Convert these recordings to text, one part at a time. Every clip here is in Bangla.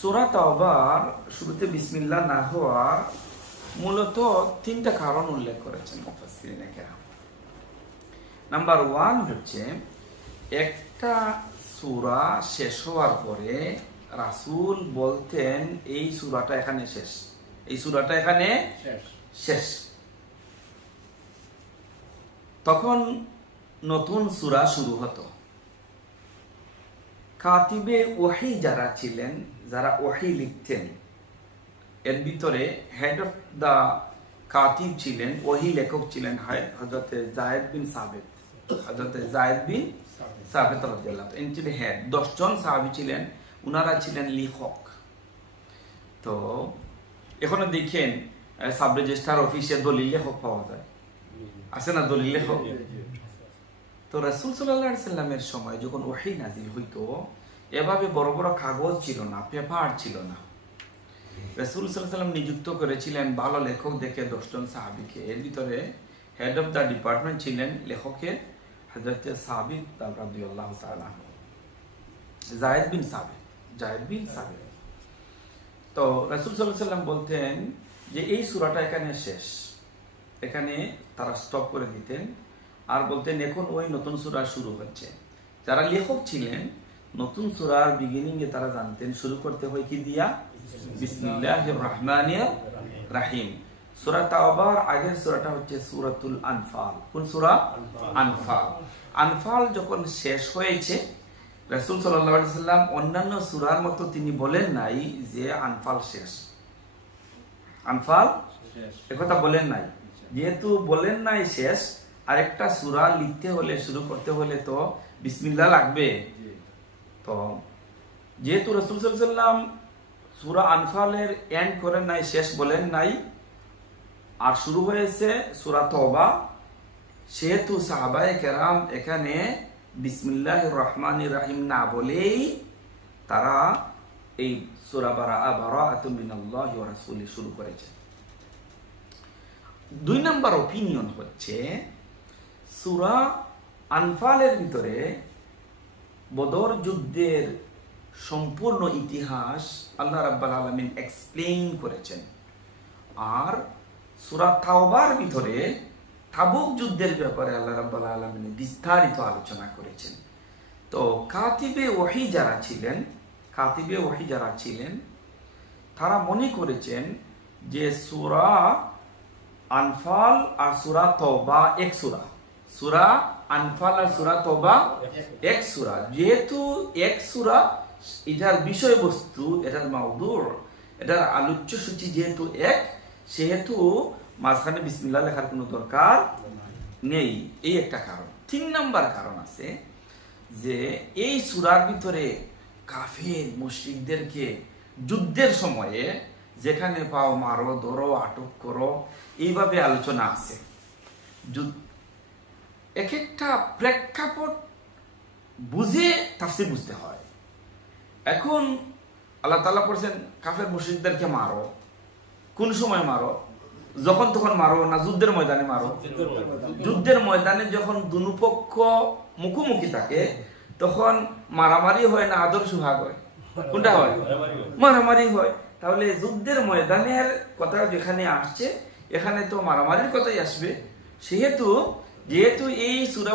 সূরা তাওবার শুরুতে বিসমিল্লাহ না হওয়ার মূলত তিনটা কারণ উল্লেখ করেছেন মুফাসসিরিনে কেরাম। নাম্বার 1 হচ্ছে একটা সূরা শেষ হওয়ার পরে রাসূল বলতেন এই সূরাটা এখানে শেষ, এই সূরাটা এখানে শেষ। তখন নতুন সূরা শুরু হতো। কাতিবে ওহী যারা ছিলেন, যারা ওহী লিখতেন, এর ভিতরে হেড অফ দা কাতিব ছিলেন, ওহী লেখক ছিলেন হযরতে যায়েদ বিন সাবিত। হযরতে যায়েদ বিন সাবিত রাদিয়াল্লাহু তাআলা ইনি ছিলেন হেড। 10 জন সাহাবী ছিলেন, উনারা ছিলেন লেখক। তো এখনো দেখেন সাব রেজিস্ট্রার অফিসে দলিল লেখক পাওয়া যায়, আছে না দলিল লেখক? তো রাসূল সাল্লাল্লাহু আলাইহি সাল্লামের সময় যখন ওহী নাযিল হইতো, এভাবে বড় বড় কাগজ ছিল না, পেপার ছিল না। রাসূল সাল্লাল্লাহু আলাইহি সাল্লাম নিযুক্ত করেছিলেন ভালো লেখক দেখে 10 জন সাহাবীকে। এর ভিতরে হেড অফ দা ডিপার্টমেন্ট ছিলেন লেখকের হযরত সাবিত রাদিয়াল্লাহু তাআলা, যায়েদ বিন সাবিত। তো রাসূল সাল্লাল্লাহু আলাইহি সাল্লাম বলতেন যে এই সূরাটা এখানে শেষ, এখানে তারা স্টপ করে দিতেন আর বলতেন এখন ওই নতুন সূরা শুরু হচ্ছে। যারা লেখক ছিলেন নতুন সূরার বিগিনিং এ তারা জানতেন শুরু করতে হয় কি দিয়া, বিসমিল্লাহির রহমানির রহিম। সূরা তাওবার আগের সূরাটা হচ্ছে সূরাতুল আনফাল। কোন সূরা? আনফাল। আনফাল যখন শেষ হয়েছে, রাসূল সাল্লাল্লাহু আলাইহি সাল্লাম অন্যান্য সূরার মতো তিনি বলেন নাই যে আনফাল শেষ, আনফাল একথা বলেন নাই। যেহেতু বলেন নাই শেষ, আরেকটা সূরা লিখতে হলে, শুরু করতে হলে তো বিসমিল্লাহ লাগবে। তো যেহেতু রাসূল সাল্লাল্লাহু আলাইহি সাল্লাম সূরা আনফালের এন্ড করেন নাই, শেষ বলেন নাই, আর শুরু হয়েছে সূরা তওবা, সেহেতু সাহাবায়ে কেরাম এখানে বিসমিল্লাহির রহমানির রহিম না বলেই তারা এই সূরা বারাআতুম মিনাল্লাহি ওয়া রাসূলিহি শুরু করেছে। 2 নম্বর অপিনিয়ন হচ্ছে সূরা আনফালের ভিতরে বদর যুদ্ধের সম্পূর্ণ ইতিহাস আল্লাহ রাব্বুল আলামিন এক্সপ্লেইন করেছেন, আর সূরা তাওবার ভিতরে তাবুক যুদ্ধের ব্যাপারে আল্লাহ রাব্বুল আলামিন বিস্তারিত আলোচনা করেছেন। তো কাতিবে ওহী যারা ছিলেন তারা মনে করেছেন যে সূরা আনফাল আর সূরা তওবা এক সূরা, সূরা আনফাল আর সূরা তওবা এক সূরা। যেহেতু এক সূরা, এটার বিষয়বস্তু, এটার মাওদু, এটার আলোচ্য সূচি যেহেতু এক, সেহেতু মাঝখানে বিসমিল্লাহ লেখার কোনো দরকার নেই। এই একটা কারণ। 3 নম্বর কারণ আছে যে এই সূরার ভিতরে কাফের মুশরিকদেরকে যুদ্ধের সময়ে যেখানে পাও মারো, ধরো, আটক করো, এইভাবে আলোচনা আছে। এক একটা প্রেক্ষাপট বুঝে তাফসীর বুঝতে হয়। এখন আল্লাহ তাআলা বলেছেন কাফের মুশরিকদেরকে মারো। কোন সময় মারো? যখন তখন মারো না, যুদ্ধের ময়দানে মারো? যুদ্ধের ময়দানে যখন দুনো পক্ষ মুখোমুখি থাকে তখন মারামারি হয় না আদর সুহাগ হয়? কোনটা হয়? মারামারি হয়। তাহলে যুদ্ধের ময়দানের কথা যেখানে আসছে, এখানে তো মারামারির কথাই আসবে। যেহেতু এই সূরা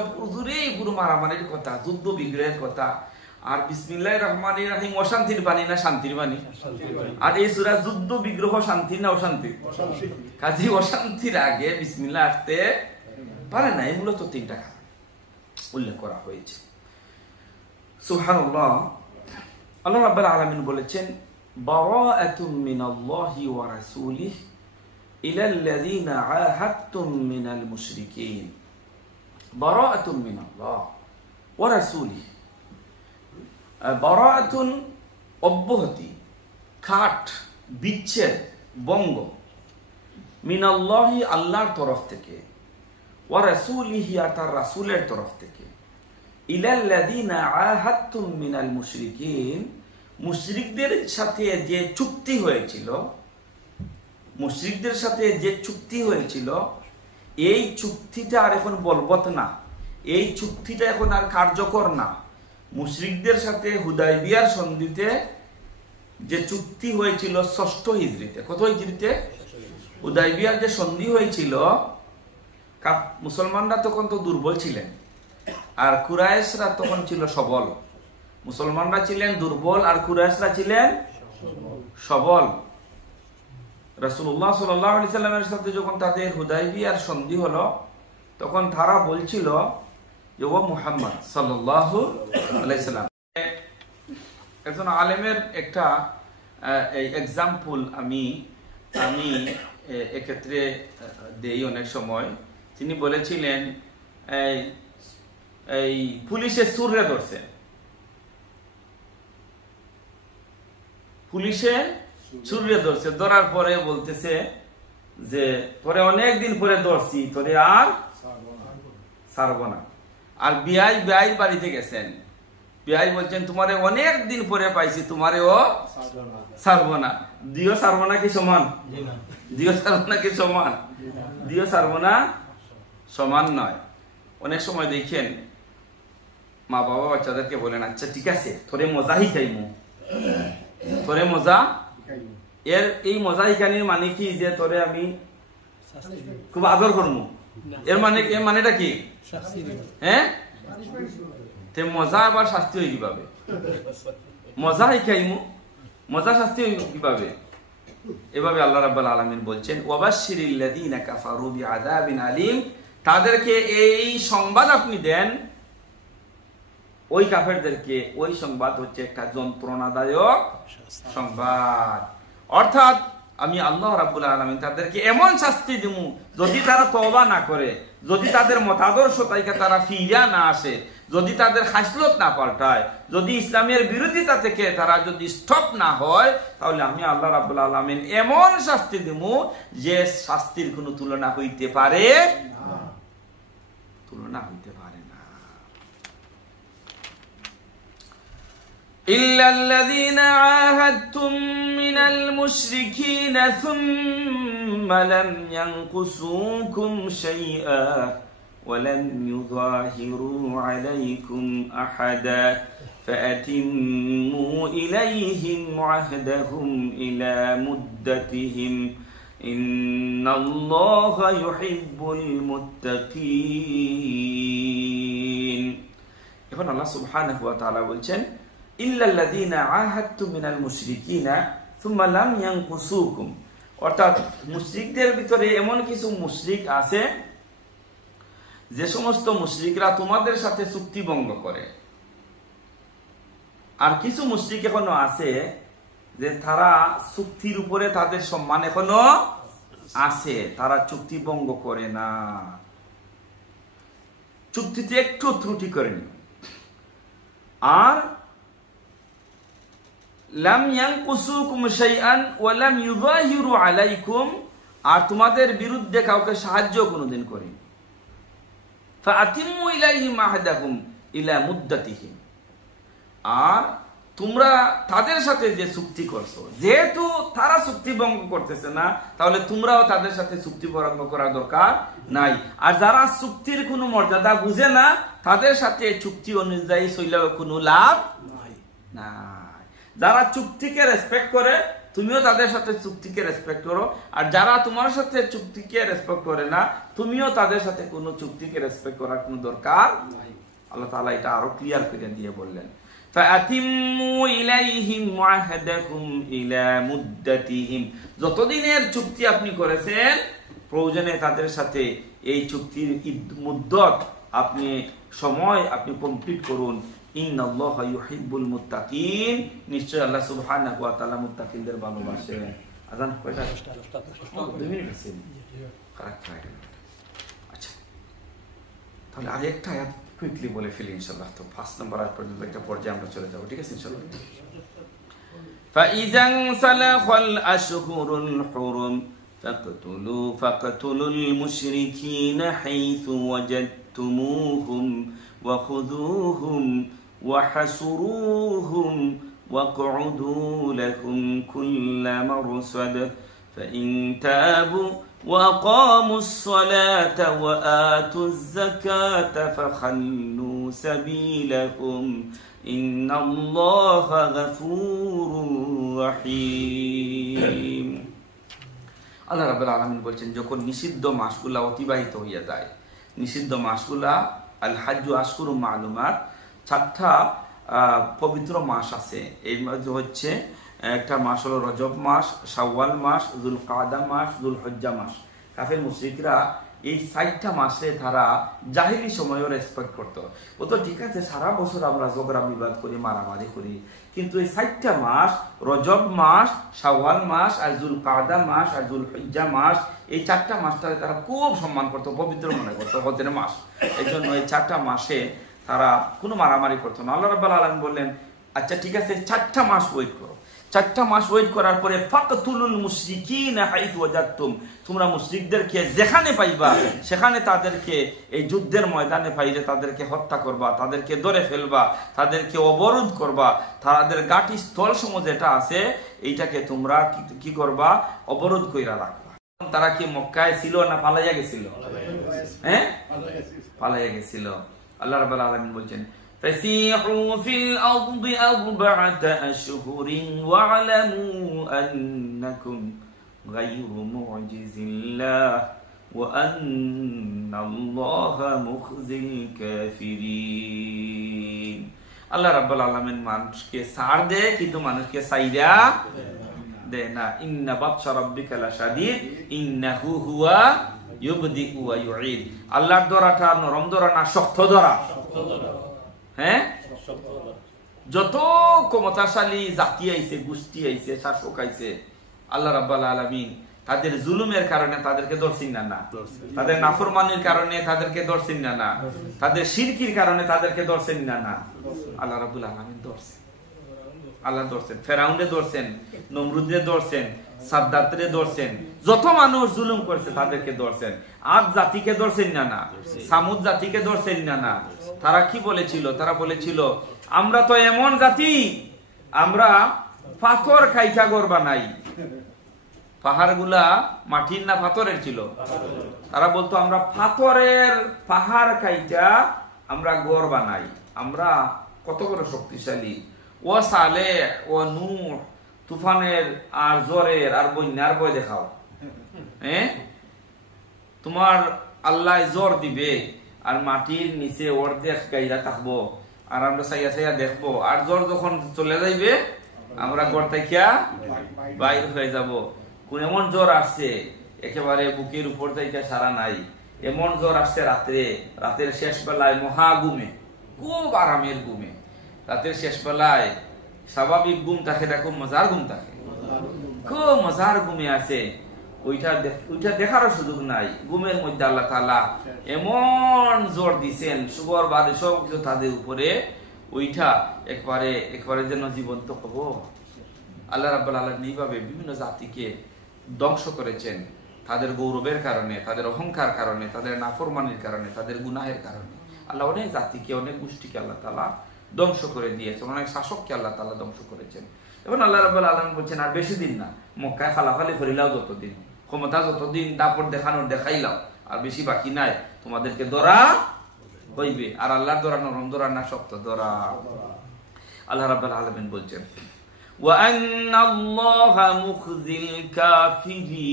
পুরো মারামারির কথা, যুদ্ধ বিগ্রহের কথা, আর বিসমিল্লাহির রহমানির রহিম অশান্তির বাণী না শান্তির বাণী? আর এই সূরা যুদ্ধ বিগ্রহ শান্তির না অশান্তি? কাজে অশান্তির আগে বিসমিল্লাহ আসতে পারে না। এই মূলত 3টা কারণ উল্লেখ করা হয়েছে। সুবহানাল্লাহ। আল্লাহ রাব্বুল আলামিন বলেছেন বারাআতুম মিনাল্লাহি ওয়া রাসূলিহি ইলাল্লাযীনা আহাদতুম মিনাল মুশরিকিন। বারাআতুম মিনাল্লাহ ওয়া রাসূলিহি, বারাআতুন অব্যাহতি, কাট, বিচ্ছেদ, বঙ্গ, মিনাল্লাহি আল্লাহর তরফ থেকে, ওয়া রাসূলিহি আর তার রাসূলের তরফ থেকে, ইলাল্লাযীনা আহাদতুম মিনাল মুশরিকিন, মুশরিকদের সাথে যে চুক্তি হয়েছিল, এই চুক্তিটা আর এখন বলবৎ না, এই চুক্তিটা এখন আর কার্যকর না। মুশরিকদের সাথে হুদায়বিয়ার সন্ধিতে যে চুক্তি হয়েছিল ৬ষ্ঠ হিজরিতে। কত হিজরিতে? হুদাইবিয়ার যে সন্ধি হয়েছিল, মুসলমানরা তখন তো দুর্বল ছিলেন আর কুরাইশরা তখন ছিল সবল। মুসলমানরা ছিলেন দুর্বল আর কুরাইশরা ছিলেন সবল। রাসূলুল্লাহ সাল্লাল্লাহু আলাইহি সাল্লামের সাথে যখন তাদের হুদাইবিয়ার সন্ধি হলো, তখন তারা বলছিল যে ও মুহাম্মদ সাল্লাল্লাহু আলাইহি সাল্লাম। একজন আলেমের একটা এক্সাম্পল আমি এক্ষেত্রে দেই অনেক সময়। তিনি বলেছিলেন এই পুলিশে চুররে ধরছে, পুলিশে চুররে ধরছে, ধরার পরে বলতেছে যে তোরে অনেকদিন পরে ধরছি, তোরে আর ছাড়বো না। আর বিআই বাড়িতে গেছেন, বিআই বলছেন তোমারে অনেক দিন পরে পাইছি, তোমারেও ছাড়বো না। দিও ছাড়বো না কি সমান? দিও ছাড়বো না কি সমান? দিও ছাড়বো না সমান নয়। অনেক সময় দেখেন মা বাবা বাচ্চাদেরকে বলেন আচ্ছা ঠিক আছে তোরে মজা শিখাইমু, তোরে মজা। এই মজা শিখানির মানে কি যে তোরে আমি খুব আদর করবো, এর মানেটা কি? হ্যাঁ, মজা আবার শাস্তি হয়ে কিভাবে? মজা শিখাইমু, মজা শাস্তি হয়ে কিভাবে? এভাবে আল্লাহ রাব্বুল আলামিন বলছেন ওয়াবাশশিরিল্লাযীনা কাফারু বিআযাবিন আলীম, তাদেরকে এই সংবাদ আপনি দেন, ওই কাফেরদেরকে ওই সংবাদ হচ্ছে একটা যন্ত্রণাদায়ক সংবাদ। অর্থাৎ আমি আল্লাহ রাব্বুল আলামিন তাদেরকে এমন শাস্তি দিমু, যদি তারা তওবা না করে, যদি তাদের মতাদর্শ থেকে তারা ফিরিয়া না আসে, যদি তাদের খাসলত না পাল্টায়, যদি ইসলামের বিরোধিতা থেকে তারা যদি স্টপ না হয়, তাহলে আমি আল্লাহ রাব্বুল আলামিন এমন শাস্তি দিমু যে শাস্তির কোনো তুলনা হইতে পারে না, তুলনা হইতে পারে না। ইল্লাল্লাযীনা আহাদতুম মিনাল মুশরিকিনা সুম্মা লাম ইয়ানকুসুকুম শাইআ ولم يظاهروا عليكم أحدا فأتموا إليهم عهدهم إلى مدتهم إن الله يحب المتقين। এখন আল্লাহ সুবহানাহু ওয়া তাআলা বলছেন ইল্লাল্লাযীনা আহাদতুম মিনাল মুশরিকিনা সুম্মা লাম ইয়ানকুসুকুম, অর্থাৎ মুশরিকদের ভিতরে এমন কিছু মুশরিক আছে যে সমস্ত মুশরিকরা তোমাদের সাথে চুক্তি ভঙ্গ করে, আর কিছু মুশরিক এখনো আছে যে তারা চুক্তির উপরে তাদের সম্মান এখনো আছে, তারা চুক্তি ভঙ্গ করে না, চুক্তিতে একটু ত্রুটি করেনি। আর লাম ইয়ানকুসুকুম শাইআন ওয়া লাম ইউযাহিরু আলাইকুম, আর তোমাদের বিরুদ্ধে কাউকে সাহায্য কোনোদিন করেনি। ফাআতিমু ইলাইহিম আহদাহুম ইলা মুদ্দাতিহিম, আর তোমরা তাদের সাথে যে চুক্তি করছো, যেহেতু তারা চুক্তি ভঙ্গ করতেছে না, তাহলে তোমরাও তাদের সাথে চুক্তি ভঙ্গ করার দরকার নাই। আর যারা চুক্তির কোনো মর্যাদা বুঝে না, তাদের সাথে চুক্তি অনুযায়ী চললেও কোনো লাভ নাই। যারা চুক্তিকে রেসপেক্ট করে, তুমিও তাদের সাথে চুক্তিকে রেসপেক্ট করো, আর যারা তোমার সাথে চুক্তিকে রেসপেক্ট করে না, তুমিও তাদের সাথে কোনো চুক্তিকে রেসপেক্ট করার কোনো দরকার নাই। আল্লাহ তাআলা এটা আরো ক্লিয়ার করে দিয়ে বললেন ফাআতিমু ইলাইহিম আহদাহুম ইলা মুদ্দাতিহিম, যতদিনের চুক্তি আপনি করেছেন প্রয়োজনে তাদের সাথে এই চুক্তির মুদ্দত আপনি সময় আপনি কমপ্লিট করুন। ইন্নাল্লাহা ইউহিব্বুল মুত্তাকিন, নিশ্চয় আল্লাহ সুবহানাহু ওয়া তাআলা মুত্তাকিনদের ভালোবাসেন। আযান কয়টা? 2 মিনিট আছে। আচ্ছা, তাহলে আরেকটা আয়াত কুইকলি বলে ফেলি ইনশাআল্লাহ। তো 5 নম্বর আয়াত পর্যন্ত একটা পর্যায়ে আমরা চলে যাব, ঠিক আছে ইনশাআল্লাহ। ফাইযান সালাখাল আশহুরুল হুরুম ফাকতুলুল মুশরিকিনা হাইথু ওয়াজাদতুমুহুম وخذوهم وحصروهم واقعدوا لهم كل مرصد فإن تابوا وأقاموا الصلاة وآتوا الزكاة فخلوا سبيلهم إن الله غفور رحيم আল্লাহ রাব্বুল আলামিন বলছেন যখন নিষিদ্ধ মাসগুলা অতিবাহিত হইয়া যায়, নিষিদ্ধ মাসগুলা আল হাজ্জু আশহুরুম মালুমাত, 4টা পবিত্র মাস আছে। এর মধ্যে হচ্ছে একটা মাস হলো রজব মাস, শাওয়াল মাস, যুলকাদা মাস, যুলহজ্জা মাস। কাফের মুশরিকরা এই 4টা মাসে তারা জাহিলি সময়ও রেসপেক্ট করতো। ও তো ঠিক আছে, সারা বছর আমরা ঝগড়া বিবাদ করি, মারামারি করি, কিন্তু এই 4টা মাস, রজব মাস, শাওয়াল মাস, আর যুলকাদা মাস, আর যুলহজ্জা মাস, এই 4টা মাসটাকে তারা খুব সম্মান করতো, পবিত্র মনে করতো, হজের মাস। এই জন্য এই 4টা মাসে তারা কোনো মারামারি করতো না। আল্লাহ রাব্বুল আলামিন বললেন, আচ্ছা ঠিক আছে, 4টা মাস ওয়েট করো। 4টা মাস ওয়েট করার পরে ফাকতুলুল মুশরিকিনা হাইথু ওয়াজাদতুম, তোমরা মুশরিকদেরকে যেখানে পাইবা সেখানে তাদেরকে এই যুদ্ধের ময়দানে পাইলে তাদেরকে হত্যা করবা, তাদেরকে ধরে ফেলবা, তাদেরকে অবরোধ করবা, তাদের ঘাঁটি স্থল সমূহ যেটা আছে এইটাকে তোমরা কি করবা, অবরোধ কইরা রাখবা। তারা কি মক্কায় ছিল না পালাইয়া গেছিল? হ্যাঁ, পালাইয়া গেছিল। আল্লাহ রাব্বুল আলামিন বলছেন, فسيحوا في الأرض 4 أشهر واعلموا أنكم غير معجز الله وأن الله مخزي الكافرين। আল্লাহ রাব্বুল আলামিন মানুষকে ছাড় দেয় কিন্তু মানুষকে ছাইরা দেয় না। ইন্না বাতশা রাব্বিকা লাশাদীদ ইন্নাহু হুয়া ইউবদিউ ওয়া ইউঈদ। আল্লাহর দরাটা নরম দরা না শক্ত দরা? হ্যাঁ, যত ক্ষমতাশালী জাতি আইছে, গোষ্ঠী আইছে, শাসক আইছে, আল্লাহ রাব্বুল আলামিন তাদের জুলুমের কারণে তাদেরকে ধরছেন না, তাদের নাফরমানির কারণে তাদেরকে ধরছেন না, তাদের শিরকির কারণে তাদেরকে ধরছেন না। আল্লাহ রাব্বুল আলামিন ধরছেন, আল্লাহ ধরছেন, ফেরাউনকে ধরছেন, নমরুদকে ধরছেন, সাদ্দাতরে ধরছেন, যত মানুষ জুলুম করছে তাদেরকে ধরছেন। আদ জাতিকে ধরছেন না, সামুদ জাতিকে ধরছেন না। তারা কি বলেছিল? তারা বলেছিল, আমরা তো এমন জাতি, আমরা পাথর খাইটা ঘর বানাই। পাহাড় গুলা মাটির না পাথরের ছিল? তারা বলতো আমরা পাথরের পাহাড় খাইটা আমরা ঘর বানাই, আমরা কত বড় শক্তিশালী। ও সালে ও নূহ তুফানের আর জ্বরের আর বন্যার ভয় দেখাও। হ্যাঁ, তোমার আল্লাহ জ্বর দিবে আর মাটির নিচে অর্ধেক গাইরা থাকবো আর আমরা সাইয়া সাইয়া দেখবো, আর জ্বর যখন চলে যাইবে আমরা ঘর থেকে বাইর হয়ে যাব। কোন এমন জ্বর আসছে একেবারে বুকের উপর থেকে সারা নাই, এমন জ্বর আসছে রাত্রে, রাতের শেষ বেলায় মহা ঘুমে, খুব আরামের ঘুমে, রাতের শেষ বেলায় স্বাভাবিক ঘুম থাকে, খুব মজার ঘুম থাকে, খুব মজার ঘুমে আছে। ওইটা দেখারও সুযোগ নাই। ঘুমের মধ্যে আল্লাহ তাআলা এমন জোর দিছেন, সুবর বাদে সবকিছু তাদের উপরে, ওইটা একবারে যেন জীবন্ত হব। আল্লাহ রাব্বুল আলামিন এইভাবে বিভিন্ন জাতিকে ধ্বংস করেছেন তাদের গৌরবের কারণে, তাদের অহংকার কারণে, তাদের নাফরমানির কারণে, তাদের গুনাহের কারণে। আল্লাহ অনেক জাতিকে, অনেক গোষ্ঠীকে আল্লাহ তাআলা ধ্বংস করে দিয়েছেন, অনেক শাসককে আল্লাহ তাআলা ধ্বংস করেছেন। এবং আল্লাহ রাব্বুল আলামিন বলছেন, আর বেশি দিন না, মক্কায় ফালাফালি করিলাও যতদিন, ক্ষমতা যতদিন, দাপট দেখানোর দেখাইলাও, আর বেশি বাকি নাই, তোমাদেরকে ধরা হইবে। আর আল্লাহর ধরা নরম ধরা না শক্ত ধরা? আল্লাহ রাব্বুল আলামিন বলছেন, وَأَنَّ اللَّهَ مُخْزِي الْكَافِرِينَ।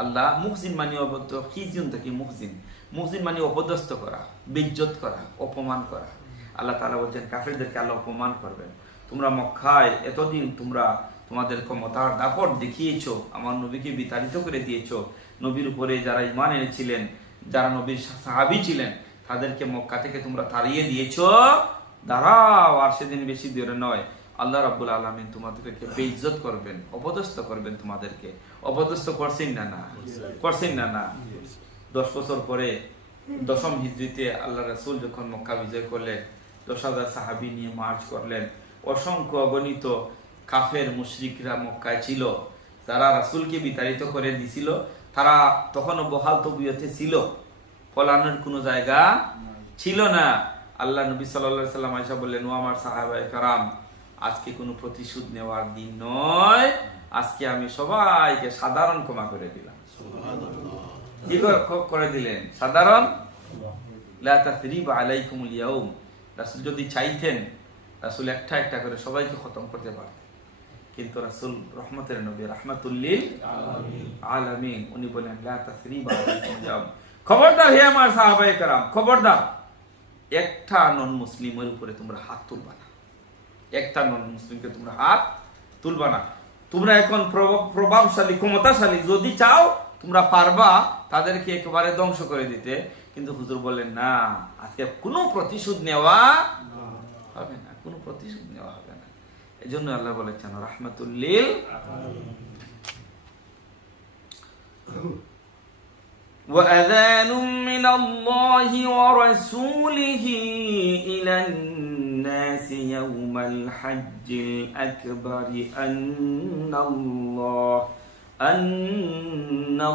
আল্লাহ মুখজিন মানে খিজিউন থেকে মুখজিন মানে অপদস্থ করা, বেইজ্জত করা, অপমান করা। আল্লাহ তাআলা বলছেন কাফিরদেরকে আল্লাহ অপমান করবেন। তোমরা মক্কায় এতদিন তোমরা তোমাদের ক্ষমতার দাপট দেখিয়েছো, আমার নবীকে বিতাড়িত করে দিয়েছো, নবীর উপরে যারা ঈমান এনেছিলেন, যারা নবীর সাহাবী ছিলেন, তাদেরকে মক্কা থেকে তোমরা তাড়িয়ে দিয়েছো। দাঁড়াও, আর সেদিন বেশি দূরে নয়, আল্লাহ রাব্বুল আলামিন তোমাদেরকে বেইজ্জত করবেন, অপদস্থ করবেন। তোমাদেরকে অপদস্থ করছেন না? করছেন না? 10 বছর পরে 10ম হিজরিতে আল্লাহ রাসূল যখন মক্কা বিজয় করলেন, 10,000 সাহাবী নিয়ে মার্চ করলেন। অসংখ্য অগণিত কাফের মুশরিকরা মক্কায় ছিল, যারা রাসূলকে বিতাড়িত করে দিছিল। তারা তখনও বহাল তবিয়তে ছিল, পলানোর কোনো জায়গা ছিল না। আল্লাহ নবী সাল্লাল্লাহু আলাইহি সাল্লাম আয়েশা বললেন, ও আমার সাহাবায়ে কেরাম, আজকে কোনো প্রতিশোধ নেওয়ার দিন নয়, আজকে আমি সবাইকে সাধারণ ক্ষমা করে দিলাম। কি করে দিলেন? সাধারণ। লা তাসরিবা আলাইকুমুল ইয়াউম। রাসূল যদি চাইতেন রাসূল একটা একটা করে সবাইকে খতম করতে পারতেন, কিন্তু রাসূল রহমতের নবী, রাহমাতুল লিল আলামিন, উনি বলেন লা তাসরিবা আলাইকুমুল ইয়াউম। খবরদার হে আমার সাহাবায়ে কেরাম, খবরদার একটা নন মুসলিমের উপরে তোমরা হাত তুলবা না। একটা নন মুসলিমকে তোমরা হাত তুলবা না। তোমরা এখন প্রভাবশালী, ক্ষমতাশালী, যদি চাও তোমরা পারবা তাদেরকে একেবারে ধ্বংস করে দিতে, কিন্তু হুজুর বলেন না, আজকে কোনো প্রতিশোধ নেওয়া হবে না, কোনো প্রতিশোধ নেওয়া হবে না। এই জন্য আল্লাহ বলেছেন রাহমাতুল লিল। وأذان من الله ورسوله إلى الناس يوم الحج الأكبر أن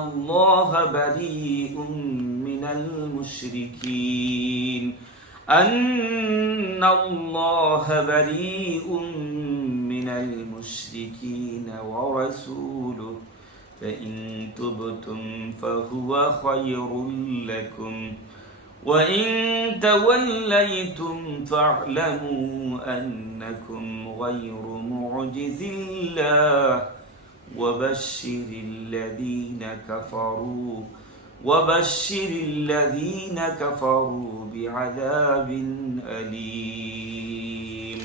الله بريء من المشركين أن الله بريء من المشركين ورسوله فإن تبتم فهو خير لكم وإن توليتم فاعلموا أنكم غير معجز الله وبشر الذين كفروا بعذاب أليم.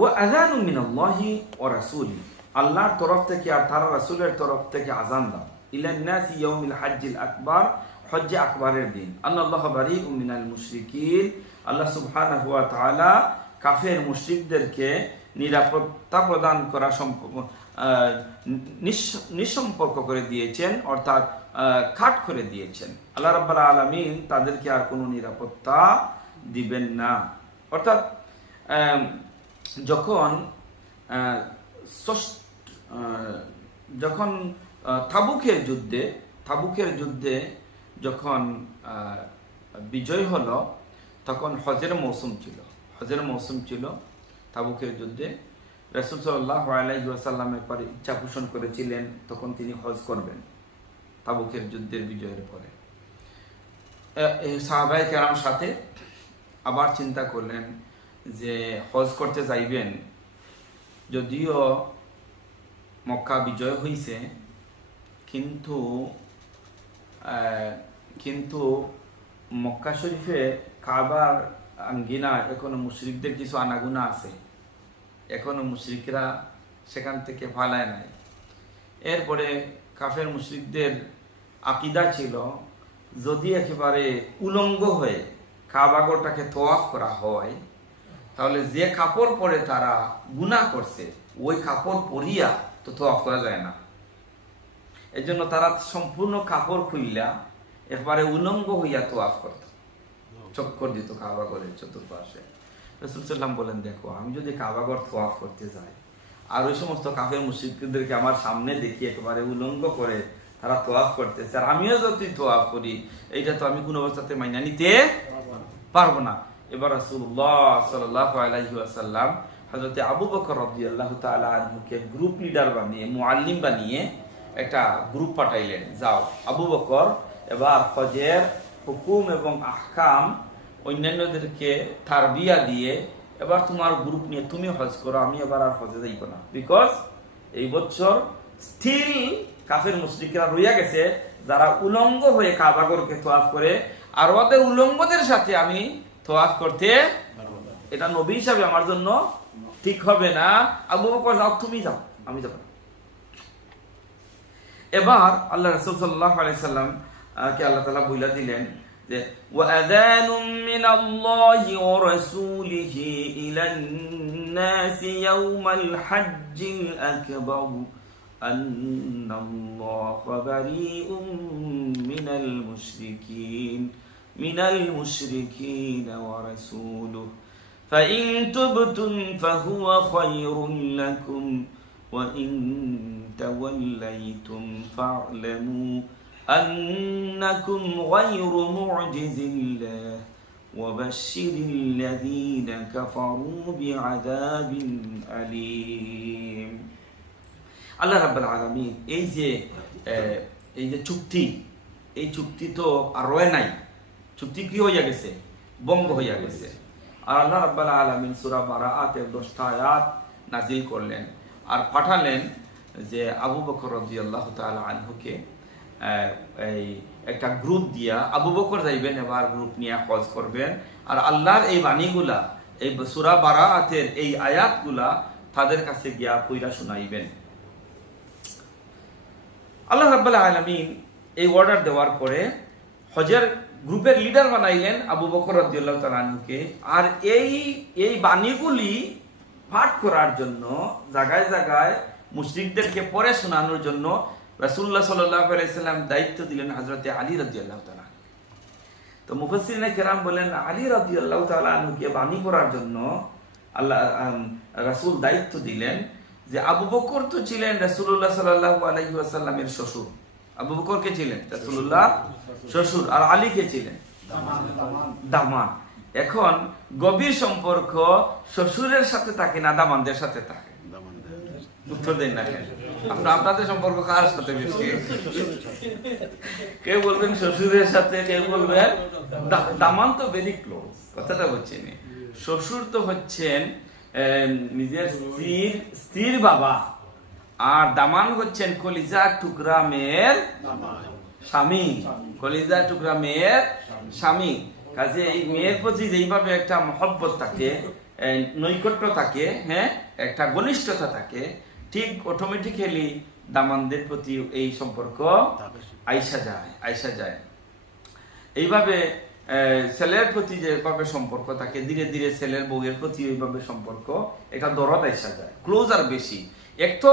وأذان من الله ورسوله, আল্লাহর তরফ থেকে আর তার রাসূলের তরফ থেকে আযান দাও, ইলা الناس يوم الحج الأكبر, হজ্জে আকবরের দিন, আল্লাহ বারিউম মিনাল মুশরিকিন, আল্লাহ সুবহানাহু ওয়া তাআলা কাফের মুশরিকদেরকে নিরাপত্তা প্রদান করা নিঃসম্পর্ক করে দিয়েছেন, অর্থাৎ কাট করে দিয়েছেন। আল্লাহ রাব্বুল আলামিন তাদেরকে আর কোনো নিরাপত্তা দিবেন না। অর্থাৎ যখন তাবুকের যুদ্ধে যখন বিজয় হলো, তখন হজের মৌসুম ছিল। তাবুকের যুদ্ধে রাসূল সাল্লাল্লাহু আলাইহি ওয়াসাল্লামের পরে ইচ্ছা পোষণ করেছিলেন, তখন তিনি হজ করবেন তাবুকের যুদ্ধের বিজয়ের পরে। সাহাবায়ে কেরাম সাথে আবার চিন্তা করলেন যে হজ করতে যাইবেন, যদিও মক্কা বিজয় হয়েছে, কিন্তু মক্কা শরীফে কাবার আঙ্গিনা এখনো মুশরিকদের কিছু আনাগুনা আছে, এখনো মুশরিকরা সেখান থেকে পালায় নাই। এরপরে কাফের মুশরিকদের আকীদা ছিল, যদি একেবারে উলঙ্গ হয়ে কাবাগরটাকে তওয়াফ করা হয়, তাহলে যে কাপড় পরে তারা গুনাহ করছে ওই কাপড় পরিয়া তো তওয়াফ করা যায় না। এই জন্য তারা সম্পূর্ণ কাপড় খুইলা একবারে উলঙ্গ হইয়া তওয়াফ করত, চক্কর দিত কাবাগরের চতুর্পাশে। রাসূল সাল্লাল্লাহু বলেন, দেখো আমি যদি কাবাগর তওয়াফ করতে যাই আর ওই সমস্ত কাফের মুশরিকদেরকে আমার সামনে দেখি একেবারে উলঙ্গ করে তারা তওয়াফ করতেছে, আর আমিও যদি তওয়াফ করি, এইটা তো আমি কোন অবস্থাতে মাইনা নিতে পারবো না। এবার রাসূলুল্লাহ সাল্লাল্লাহু আলাইহি ওয়াসাল্লাম হযরত আবু বকর রাদিয়াল্লাহু তাআলা আনহুকে গ্রুপ লিডার বানিয়ে, মুআল্লিম বানিয়ে একটা গ্রুপ পাঠাইলেন, যাও আবু বকর এবার হজের হুকুম এবং আহকাম অন্যান্যদেরকে তারবিয়া দিয়ে এবার তোমার গ্রুপ নিয়ে তুমি হজ করো, আমি এবার আর হজে যাইব না। বিকজ এই বছর স্টিল কাফের মুশরিকরা রইয়া গেছে যারা উলঙ্গ হয়ে কাবাগরকে তওয়াফ করে, আর ওদের উলঙ্গদের সাথে আমি তওয়াফ করতে, এটা নবী হিসাবে আমার জন্য ঠিক হবে না। আবু বকর যাও, তুমি যাও, আমি যাব না। এবার আল্লাহ রাসূল সাল্লাল্লাহু আলাইহি সাল্লাম কে আল্লাহ তাআলা বইলা দিলেন যে ওয়াযানুম মিনাল্লাহি ওয়া রাসূলিহি ইলান নাসি ইয়াউমাল হজ্জিল আকবার আন্নাল্লাহা বারিউম মিনাল মুশরিকিন ওয়া রাসূলুহু فإن تبتم فهو خير لكم وإن توليتم فاعلموا أنكم غير معجز الله وبشر الذين كفروا بعذاب أليم আল্লাহ রাব্বুল আলামিন এই যে চুক্তি, এই চুক্তি তো আর রয়ে নাই, চুক্তি কি হইয়া গেছে, ভঙ্গ হইয়া গেছে। আর আল্লাহ রাব্বুল আলামিন সূরা বারাআতের 10টা আয়াত নাযিল করলেন আর পাঠালেন যে আবু বকর রাদিয়াল্লাহু তাআলা আনহুকে এই একটা গ্রুপ দিয়া, আবু বকর যাইবেন এবার গ্রুপ নিয়ে হজ করবেন, আর আল্লাহর এই বাণীগুলা, এই সূরা বারাআতের এই আয়াতগুলা তাদের কাছে গিয়া পড়া শোনাইবেন। আল্লাহ রাব্বুল আলামিন এই অর্ডার দেওয়ার পরে হজের গ্রুপের লিডার বানাইলেন আবু বকর রাদিয়াল্লাহু তাআলা আনহুকে। আর এই বাণীগুলি পাঠ করার জন্য জায়গায় জায়গায় মুশরিকদেরকে পড়ে শোনানোর জন্য রাসূলুল্লাহ সাল্লাল্লাহু আলাইহি সাল্লাম দায়িত্ব দিলেন হযরতে আলী রাদিয়াল্লাহু তাআলা। তো মুফাসসিরিনে কেরাম বলেন আলী রাদিয়াল্লাহু তাআলা আনহুকে বাণী পড়ার জন্য আল্লাহ রাসূল দায়িত্ব দিলেন। যে আবু বকর তো ছিলেন রাসূলুল্লাহ সাল্লাল্লাহু আলাইহি ওয়াসাল্লামের শ্বশুর, আবু বকর কে ছিলেন রাসূলুল্লাহ শ্বশুর, আর আলী কে ছিলেন দামাদ। এখন গভীর সম্পর্ক শ্বশুরের সাথে থাকে না দামানদের সাথে থাকে? উত্তর দেন না কেন? আপনাদের সম্পর্ক কার সাথে বেশি? কেউ বলবেন শ্বশুরের সাথে, কেউ বলবেন দামান। তো ভেরি ক্লোজ, কথাটা হচ্ছে না। শ্বশুর তো হচ্ছেন নিজের স্ত্রীর বাবা, আর দামান হচ্ছেন কলিজা টুকরা মেয়ের স্বামী, কলিজা টুকরা মেয়ের স্বামী। কাজে এই মেয়ের প্রতি যেইভাবে একটা মহব্বত থাকে, নৈকট্য থাকে, হ্যাঁ, একটা ঘনিষ্ঠতা থাকে, ঠিক অটোমেটিক্যালি দামানদের প্রতি এই সম্পর্ক আইসা যায়। এইভাবে ছেলের প্রতি যেভাবে সম্পর্ক থাকে, ধীরে ধীরে ছেলের বউয়ের প্রতি ওইভাবে সম্পর্ক, এটা দরদ আইসা যায়, ক্লোজ আর বেশি। এক তো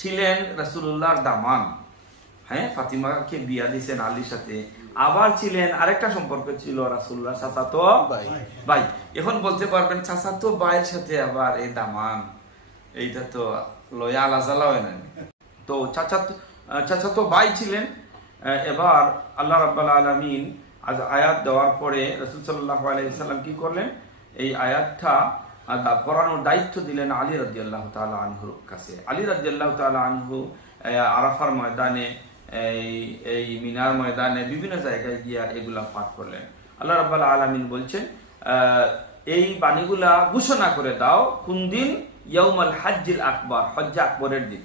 ছিলেন রাসূলুল্লাহর দামান, হ্যাঁ, ফাতিমাকে বিয়া দিয়েছেন আলীর সাথে, আবার ছিলেন আরেকটা সম্পর্ক ছিল রাসূলুল্লাহ চাচাতো ভাই। এখন বলতে পারবেন চাচাতো ভাইয়ের সাথে আবার এই দামান, এইটা তো লয়া আলাজালা হয় না। তো চাচাতো ভাই ছিলেন। এবার আল্লাহ রাব্বুল আলামিন আয়াত দেওয়ার পরে রাসূল সাল্লাল্লাহু আলাইহি ওয়াসাল্লাম কি করলেন, এই আয়াতটা পড়ানোর দায়িত্ব দিলেন আলী রাদিয়াল্লাহু তাআলা আনহুর কাছে। আলী রাদিয়াল্লাহু তাআলা আনহু আরাফার ময়দানে, এই মিনার ময়দানে, বিভিন্ন জায়গায় গিয়া এগুলা পাঠ করলেন। আল্লাহ রাব্বুল আলামিন বলছেন এই বাণীগুলা ঘোষণা করে দাও কোন দিন? ইয়াউমুল হজ্জিল আকবার, হজ্জে আকবরের দিন।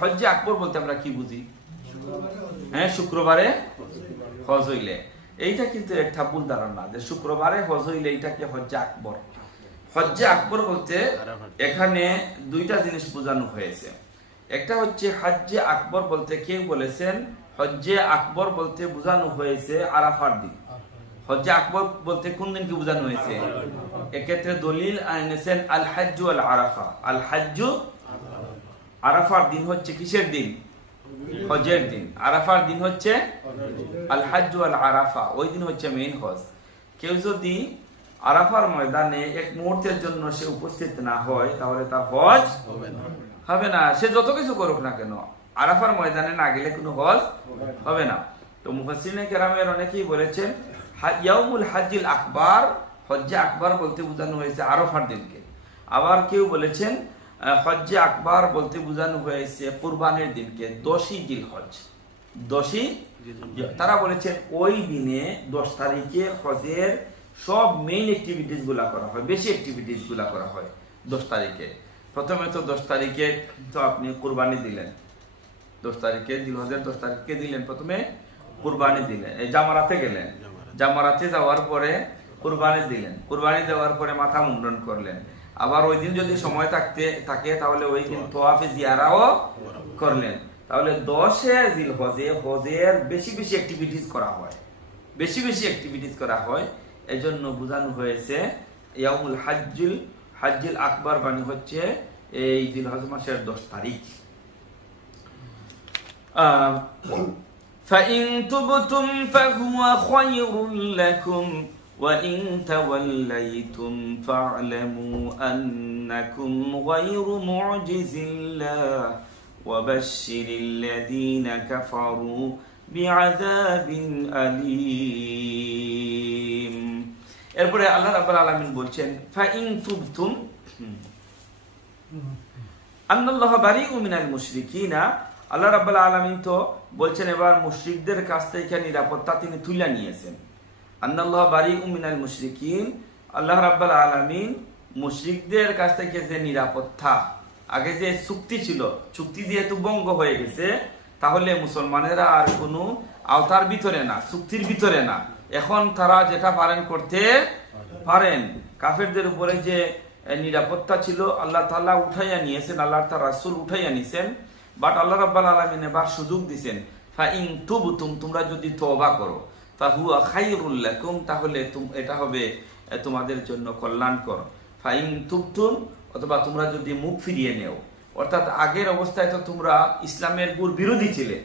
হজ্জে আকবর বলতে আমরা কি বুঝি? হ্যাঁ, শুক্রবারে হজ হইলে। এইটা কিন্তু একটা ভুল ধারণা যে শুক্রবারে হজ হইলে এইটাকে হজ্জে আকবর। হজ্জে আকবর বলতে এখানে দুইটা জিনিস বোঝানো হয়েছে। একটা হচ্ছে হজ্জে আকবর বলতে কেউ বলেছেন হজ্জে আকবর বলতে বোঝানো হয়েছে আরাফার দিন। হজ্জে আকবর বলতে কোন দিনকে বোঝানো হয়েছে? এক্ষেত্রে দলিল এনেছেন আল হাজ্জু আল আরাফা। আল হাজ্জু, আরাফার দিন হচ্ছে কিসের দিন? হজের দিন। আরাফার দিন হচ্ছে আল হাজ্জু আল আরাফা, ওই দিন হচ্ছে মেইন হজ। কেউ যদি আরাফার ময়দানে এক মুহূর্তের জন্য সে উপস্থিত না হয় তাহলে তার হজ হবে না, সে যত কিছু করুক না কেন, আরাফার ময়দানে না গেলে কোনো হজ হবে না। তো মুফাসসিরিনে কেরামের অনেকেই বলেছেন ইয়াউমুল হজ্জিল আকবার, হজ্জে আকবার বলতে বোঝানো হয়েছে আরাফার দিনকে। আবার কেউ বলেছেন হজ্জে আকবার বলতে বোঝানো হয়েছে কুরবানির দিনকে, 10ই জিলহজ। 10ই, তারা বলেছেন ওই দিনে 10 তারিখে হজের সব মেইন অ্যাক্টিভিটিস গুলা করা হয়, বেশি অ্যাক্টিভিটিস গুলা করা হয় 10 তারিখে। প্রথমে তো 10 তারিখে তো আপনি কুরবানি দিলেন, 10 তারিখে জিলহজের 10 তারিখে দিলেন, প্রথমে কুরবানি দিলেন, জামারাতে গেলেন, জামারাতে যাওয়ার পরে কুরবানি দিলেন, কুরবানি দেওয়ার পরে মাথা মুন্ডন করলেন। আবার ওই দিন যদি সময় থাকে তাহলে ওই দিন তোয়াফে জিয়ারাও করলেন। তাহলে 10 জিলহজে হজের বেশি বেশি অ্যাক্টিভিটিস করা হয়, বেশি বেশি অ্যাক্টিভিটিস করা হয়। এজন্য বোঝানো হয়েছে ইয়াউমুল হজ্জিল আকবার মানে হচ্ছে এই জিলহজ মাসের 10 তারিখ। فَإِن تُبْتُمْ فَهُوَ خَيْرٌ لَكُمْ وَإِن تَوَلَّيْتُمْ فَاعْلَمُوا أَنَّكُمْ غَيْرُ مُعْجِزِ اللَّهِ وَبَشِّرِ الَّذِينَ كَفَرُوا بِعَذَابٍ أَلِيمٍ। এরপরে আল্লাহ রাব্বুল আলামিন বলছেন ফাইন তুবতুম আন্নাল্লাহু বারিউম মিনাল মুশরিকিনা। আল্লাহ রাব্বুল আলামিন তো বলছেন এবার মুশরিকদের কাছ থেকে নিরাপত্তা তিনি তুলে নিয়েছেন। আন্নাল্লাহু বারিউম মিনাল মুশরিকিন, আল্লাহ রাব্বুল আলামিন মুশরিকদের কাছ থেকে যে নিরাপত্তা, আগে যে চুক্তি ছিল, চুক্তি যেহেতু ভঙ্গ হয়ে গেছে, তাহলে মুসলমানেরা আর কোনো আওতার ভিতরে না, চুক্তির ভিতরে না। এখন তারা যেটা পারেন করতে পারেন। কাফেরদের উপরে যে নিরাপত্তা ছিল আল্লাহ তাআলা উঠাইয়া নিয়েছেন, আল্লাহ তার রাসূল উঠাইয়া নিয়েছেন। বাট আল্লাহ রাব্বুল আলামিন এবার সুযোগ দিবেন, ফাইন তুবতুম, তোমরা যদি তওবা করো, ফাহুয়া খায়রুল লাকুম, তাহলে এটা হবে তোমাদের জন্য কল্যাণকর। ফাইন তুবতুম, অথবা তোমরা যদি মুখ ফিরিয়ে নেও, অর্থাৎ আগের অবস্থায় তো তোমরা ইসলামের বিরোধী ছিলে,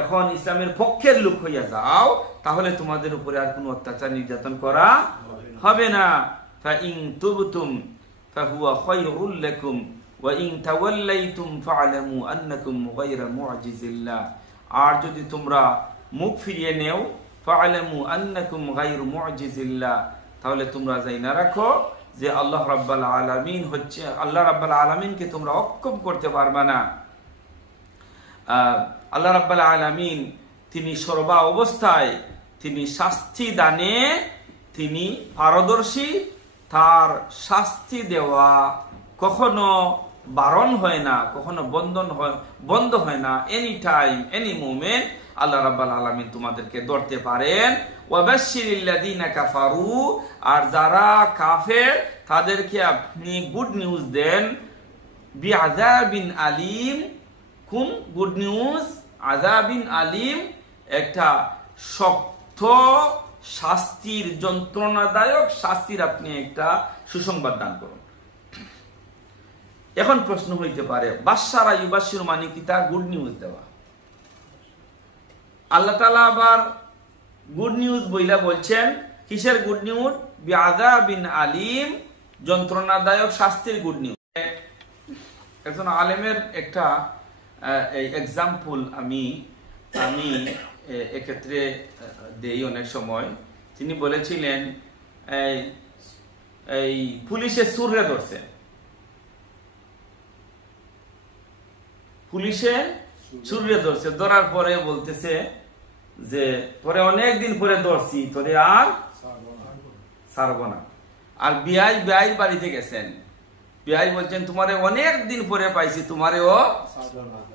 এখন ইসলামের পক্ষের লোক হইয়া যাও, তাহলে তোমাদের উপরে আর কোনো অত্যাচার নির্যাতন করা হবে না। ফাইন তুবতুম ফাহুয়া খায়রুল লাকুম ওয়া ইন তাওয়াল্লাইতুম ফা'লামু আন্নাকুম গায়রা মু'জিজিল্লাহ। আর যদি তোমরা মুখ ফিরিয়ে নেও, ফা'লামু আন্নাকুম গায়রু মু'জিজিল্লাহ, তাহলে তোমরা জানা রাখো যে আল্লাহ রাব্বুল আলামিন হচ্ছে, আল্লাহ রাব্বুল আলামিনকে তোমরা অক্ষম করতে পারবে না। আল্লাহ রাব্বুল আলামিন তিনি সর্বা অবস্থায় তিনি শাস্তি দানে তিনি পারদর্শী, তার শাস্তি দেওয়া কখনো বারণ হয় না, কখনো বন্ধ হয় না। এনি টাইম, এনি মোমেন্ট আল্লাহ রাব্বুল আলামিন তোমাদেরকে ধরতে পারেন। ওয়াবাশশিরিল্লাযীনা কাফারু, আর যারা কাফের তাদেরকে আপনি গুড নিউজ দেন, বিআযাবিন আলীম। কোন গুড নিউজ? আযাবিন আলীম, একটা শক্ত শাস্তির, যন্ত্রণাদায়ক শাস্তির আপনি একটা সুসংবাদ দান করুন। এখন প্রশ্ন হইতে পারে, বাশশারা ইউবাশশিরু মানে কি? তা গুড নিউজ দেওয়া। আল্লাহ তাআলা আবার গুড নিউজ বইলা বলছেন, কিসের গুড নিউজ? বিআযাবিন আলীম, যন্ত্রণাদায়ক শাস্তির গুড নিউজ। একজন আলেমের একটা এক্সাম্পল আমি এক্ষেত্রে দেই অনেক সময়। তিনি বলেছিলেন এই পুলিশে চুররে ধরছে, পুলিশে চুররে ধরছে, ধরার পরে বলতেছে যে তোরে অনেকদিন পরে ধরছি, তোরে আর ছাড়বো না। আর বিআই বাড়িতে গেছেন, বিআই বলছেন তোমারে অনেক দিন পরে পাইছি, তোমারেও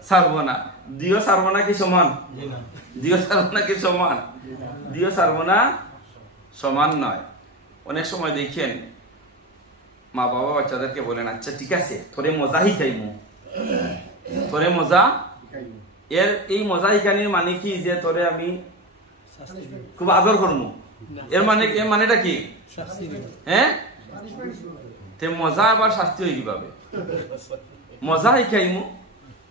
ছাড়বো না। দিও ছাড়বো না কি সমান? দিও ছাড়বো না কি সমান? দিও ছাড়বো না সমান নয়। অনেক সময় দেখেন মা বাবা বাচ্চাদেরকে বলেন, আচ্ছা ঠিক আছে তোরে মজা হিকাইমু, তোরে মজা। এই মজা হিকানির মানে কি? যে তোরে আমি খুব আদর করবো, এর মানেটা কি? হ্যাঁ, মজা আবার শাস্তি হয়ে কিভাবে? মজা হিকাইমু,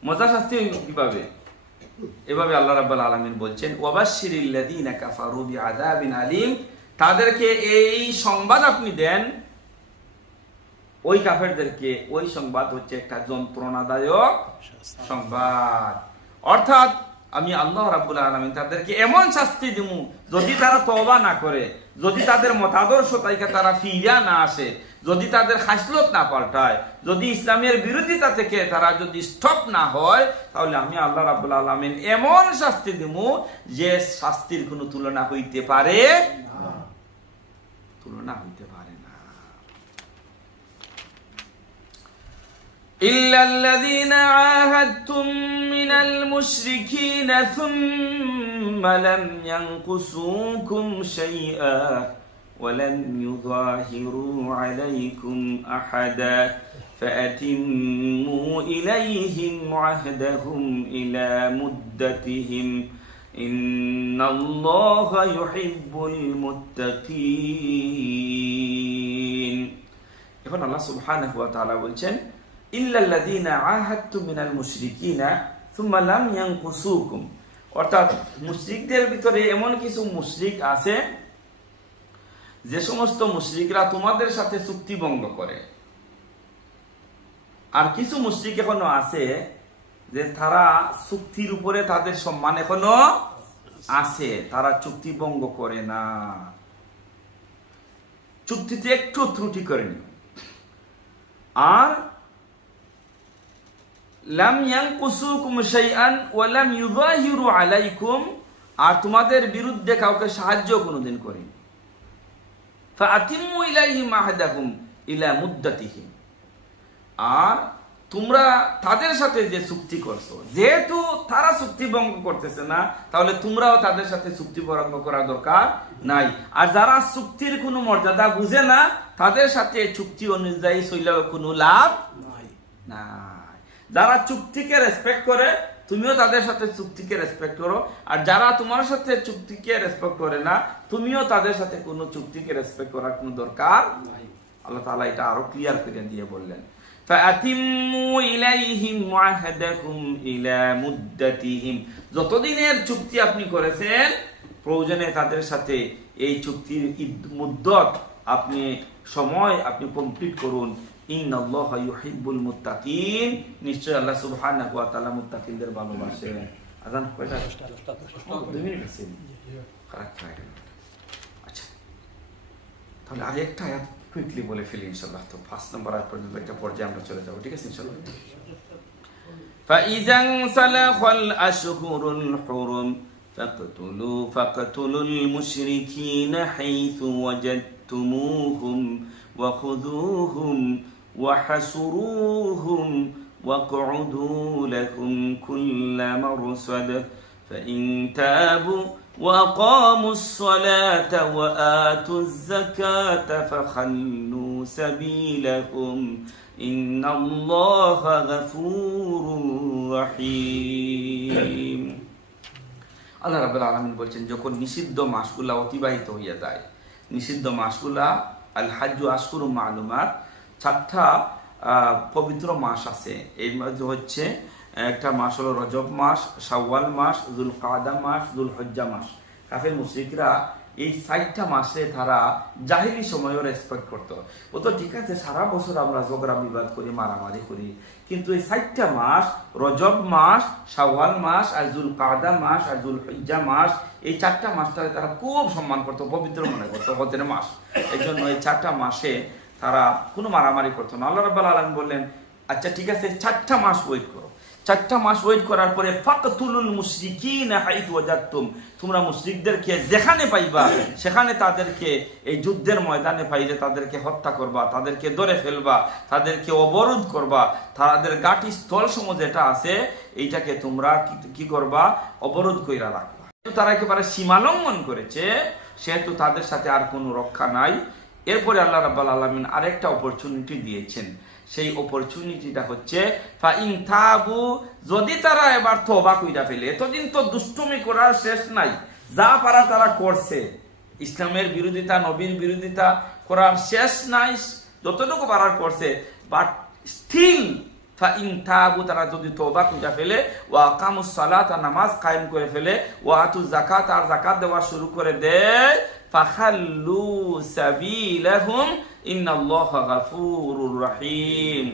মজা শাস্তি হয়ে কিভাবে? এভাবে আল্লাহ রাব্বুল আলামিন বলছেন, ওয়াবাশশিরিল্লাযীনা কাফারু বিআযাবিন আলীম, তাদেরকে এই সংবাদ আপনি দেন, ওই কাফেরদেরকে ওই সংবাদ হচ্ছে একটা যন্ত্রণাদায়ক সংবাদ। অর্থাৎ আমি আল্লাহ রাব্বুল আলামিন তাদেরকে এমন শাস্তি দিব, যদি তারা তওবা না করে, যদি তাদের মতাদর্শ থেকে তারা ফিরে না আসে, যদি তাদের খাসলত না পাল্টায়, যদি ইসলামের বিরোধিতা থেকে তারা যদি স্টপ না হয়, তাহলে আমি আল্লাহ রাব্বুল আলামিন এমন শাস্তি দিব যে শাস্তির কোনো তুলনা হইতে পারে না, তুলনা হইতে পারে না। ইল্লাল্লাযীনা আহাদতুম মিনাল মুশরিকিনা সুম্মা লাম ইয়ানকুসুকুম শাইআ ওয়ালাম ইউযাহিরু আলাইকুম আহাদা ফাআতিম্মু ইলাইহিম আহদাহুম ইলা মুদ্দাতিহিম ইন্নাল্লাহা ইউহিব্বুল মুত্তাকিন। এখন আল্লাহ সুবহানাহু ওয়া তাআলা বলছেন, ইল্লাল্লাযীনা আহাদতুম মিনাল মুশরিকিনা সুম্মা লাম ইয়ানকুসুকুম, অর্থাৎ মুশরিকদের ভিতরে এমন কিছু মুশরিক আছে যে সমস্ত মুশরিকরা তোমাদের সাথে চুক্তি ভঙ্গ করে, আর কিছু মুশরিক এখনো আছে যে তারা চুক্তির উপরে তাদের সম্মান এখনো আছে, তারা চুক্তি ভঙ্গ করে না। চুক্তিতে একটু ত্রুটি করে নিও। আর লাম ইয়ানকুসুকুম শাইআন ওয়া লাম ইউযাহিরু আলাইকুম, আর তোমাদের বিরুদ্ধে কাউকে সাহায্য কোনোদিন করেনি। ফাআতিম্মু ইলাইহিম আহদাহুম ইলা মুদ্দাতিহিম, আর তোমরা তাদের সাথে যে চুক্তি করছো, যেহেতু তারা চুক্তি ভঙ্গ করতেছে না, তাহলে তোমরাও তাদের সাথে চুক্তি ভঙ্গ করার দরকার নাই। আর যারা চুক্তির কোনো মর্যাদা বুঝে না, তাদের সাথে চুক্তি অনুযায়ী চললেও কোনো লাভ নাই। যারা চুক্তিকে রেসপেক্ট করে, তুমিও তাদের সাথে চুক্তিকে রেসপেক্ট করো। আর যারা তোমার সাথে চুক্তিকে রেসপেক্ট করে না, তুমিও তাদের সাথে কোনো চুক্তিকে রেসপেক্ট করার কোনো দরকার নাই। আল্লাহ তাআলা এটা আরো ক্লিয়ার করে দিয়ে বললেন, فَأَتِمُّوا إِلَيْهِمْ عَهْدَهُمْ إِلَى مُدَّتِهِمْ, যতদিনের চুক্তি আপনি করেছেন, প্রয়োজনে তাদের সাথে এই চুক্তির মুদ্দত আপনি সময় আপনি কমপ্লিট করুন। ইন্নাল্লাহা ইউহিব্বুল মুত্তাকিন, নিশ্চয় আল্লাহ সুবহানাহু ওয়া তাআলা মুত্তাকিনদের ভালোবাসেন। আযান কয়টা? 2 মিনিট আছে। আচ্ছা, তাহলে আরেকটা আয়াত কুইকলি বলে ফেলি ইনশাআল্লাহ। তো 5 নম্বর আয়াত পর্যন্ত একটা পর্যায়ে আমরা চলে যাব, ঠিক আছে ইনশাআল্লাহ। فَإِذَا انْسَلَخَ الْأَشْهُرُ الْحُرُمُ فَاقْتُلُوا الْمُشْرِكِينَ حَيْثُ وَجَدتُّمُوهُمْ وَخُذُوهُمْ وَحَصُرُوهُمْ وَاقْعُدُوا لَهُمْ كُلَّ مَرْصَدٍ فَإِنْ تَابُوا وَأَقَامُوا الصَّلَاةَ وَآتُوا الزَّكَاةَ فَخَلُّوا سَبِيلَهُمْ إِنَّ اللَّهَ غَفُورٌ رَحِيمٌ। আল্লাহ রাব্বুল আলামিন বলছেন, যখন নিষিদ্ধ মাসগুলা অতিবাহিত হইয়া যায়, নিষিদ্ধ মাসগুলা আল হাজ্জু আশহুরুম মালুমাত, 4টা পবিত্র মাস আছে। এর মধ্যে হচ্ছে একটা মাস হলো রজব মাস, শাওয়াল মাস, যুলকাদা মাস, যুলহজ্জা মাস। কাফের মুশরিকরা এই 4টা মাসে তারা জাহিলি সময়ও রেসপেক্ট করতো। ও তো ঠিক আছে, সারা বছর আমরা ঝগড়া বিবাদ করি, মারামারি করি, কিন্তু এই 4টা মাস, রজব মাস, শাওয়াল মাস, আর যুলকাদা মাস, আর যুলহজ্জা মাস, এই 4টা মাসটাকে তারা খুব সম্মান করতো, পবিত্র মনে করতো, হজের মাস। এই জন্য এই 4টা মাসে তারা কোনো মারামারি করতো না। আল্লাহ রাব্বুল আলামিন বললেন, আচ্ছা ঠিক আছে, 4টা মাস ওয়েট করো। 4টা মাস ওয়েট করার পরে ফাকতুলুল মুশরিকিনা হাইথু ওয়াজাদতুম, তোমরা মুশরিকদেরকে যেখানে পাইবা সেখানে তাদেরকে এই যুদ্ধের ময়দানে পাইলে তাদেরকে হত্যা করবা, তাদেরকে ধরে ফেলবা, তাদেরকে অবরোধ করবা, তাদের ঘাঁটি স্থল সমূহ যেটা আছে এইটাকে তোমরা কি করবা, অবরোধ কইরা রাখবা। তারা একেবারে সীমালঙ্ঘন করেছে, সেহেতু তাদের সাথে আর কোনো রক্ষা নাই। এরপরে আল্লাহ রাব্বুল আলামিন আরেকটা অপরচুনিটি দিয়েছেন। সেই অপরচুনিটিটা হচ্ছে ফাইন তাবু, যদি তারা এবার তওবা কইরা ফেলে। এতদিন তো দুষ্টুমি করার শেষ নাই, যা পারা তারা করছে, ইসলামের বিরোধিতা, নবীর বিরোধিতা করার শেষ নাই, যতটুকু পারার করছে। বাট স্টিল ফাইন তাবু, তারা যদি তওবা কইরা ফেলে, ওয়া আকামুস সালাত, নামাজ কায়েম করে ফেলে, ওয়া আতু যাকাত, আর যাকাত দেওয়া শুরু করে দেয়, ফাখাল্লু সাবিলাহুম ইন্নাল্লাহা গাফুরুর রহিম,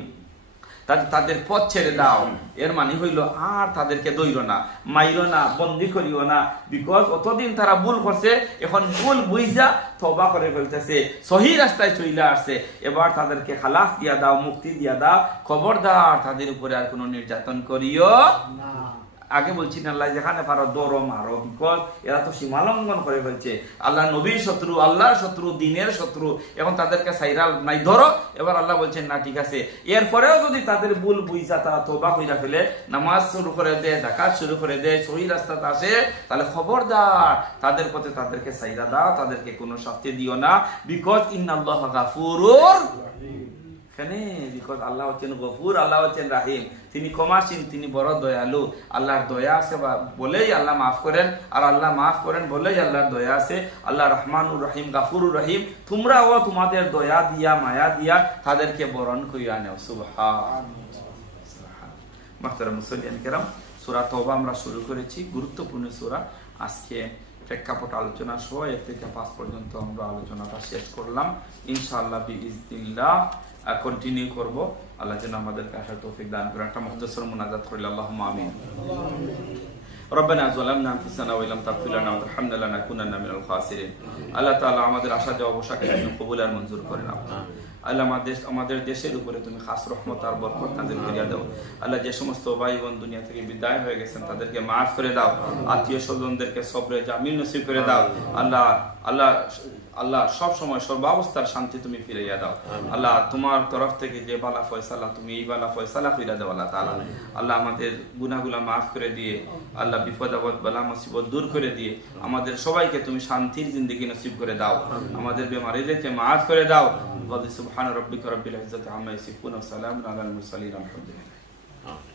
তাদের পথ ছেড়ে দাও। এর মানে হইল আর তাদেরকে দইরো না, মাইরো না, বন্দি করিও না। বিকজ অতদিন তারা ভুল করছে, এখন ভুল বুঝা তওবা করে ফেলতেছে, সহি রাস্তায় চলে আসছে। এবার তাদেরকে খালাস দিয়া দাও, মুক্তি দিয়া দাও। খবরদার তাদের উপরে আর কোনো নির্যাতন করিও না। আগে বলছি না, আল্লাহ যেখানে পারো দৌড়ো মারো, বিকজ এরা তো সীমালঙ্ঘন করে ফেলছে। আল্লাহ নবীর শত্রু, আল্লাহর শত্রু, দিনের শত্রু, এখন তাদেরকে সাইরাল নাই ধরো। এবার আল্লাহ বলছেন না ঠিক আছে, এরপরেও যদি তাদের ভুল বুঝা তারা তওবা কইরা ফেলে, নামাজ শুরু করে দেয়, যাকাত শুরু করে দেয়, সহি রাস্তাতে আসে, তাহলে খবরদার তাদের পথে তাদেরকে সাইরা দাও, তাদেরকে কোনো শাস্তি দিও না। বিকজ ইন্নাল্লাহা গাফুরুর বিকজ আল্লাহ হচ্ছেন গফুর, আল্লাহ হচ্ছেন রাহিম, তিনি ক্ষমাশীল, তিনি বড় দয়ালু। আল্লাহর দয়া আছে বলেই আল্লাহ মাফ করেন, আর আল্লাহ মাফ করেন বলেই আল্লাহর দয়া আছে। আল্লাহ রহমানুর রহিম, গাফুরুর রহিম। তোমরাও তোমাদের দয়া দিয়া, মায়া দিয়া তাদেরকে বরণ কইরা নেও। সুবহান। মুহতারাম মুসল্লিয়ান কিরাম, সূরা তওবা আমরা শুরু করেছি, গুরুত্বপূর্ণ সূরা। আজকে প্রেক্ষাপট আলোচনা সহ 1 থেকে 5 পর্যন্ত আমরা আলোচনাটা শেষ করলাম। ইনশাআল্লাহ বিইজনিল্লাহ কন্টিনিউ করব। আল্লাহ যেন আমাদেরকে আসার তৌফিক দান করেন। একটা মুখতাসর মুনাজাত করি, আল্লাহুম্মা আমিন। ربنا ظلمنا انفسنا وان لم تغفر لنا وترحمنا لنكونن من الخاسرين আল্লাহ তাআলা আমাদের আশা যাওয়া বসাকে তুমি কবুল আর মঞ্জুর করে নাও আল্লাহ আমাদের দেশের উপরে তুমি খাস রহমত আর বরকত নাযিল করিয়া দাও আল্লাহ যে সমস্ত ভাই বোন দুনিয়া থেকে বিদায় হয়ে গেছেন তাদেরকে মাফ করে দাও আত্মীয় স্বজনদেরকে সবরে জামিল নসিব করে দাও আল্লাহ আল্লাহ আল্লাহ সব সময় সর্বাবস্থার শান্তি তুমি ফিরাইয়া দাও আল্লাহ তোমার তরফ থেকে যে বালা ফয়সালা তুমি এই বালা ফয়সালা ফিরা দাও আল্লাহ তাআলা আল্লাহ আমাদের গুনাহগুলো মাফ করে দিয়ে আল্লাহ বিপদ আপদ বালা মুসিবত দূর করে দিয়ে আমাদের সবাইকে তুমি শান্তির জিন্দেগি নসিব করে দাও আমাদের বেমারিদেরকে মাফ করে দাও সুবহান রাব্বিকা রাব্বিল ইজ্জাতি আম্মা ইয়াসিফুন ওয়া সালামুন আলাল মুরসালিন আলহামদুলিল্লাহ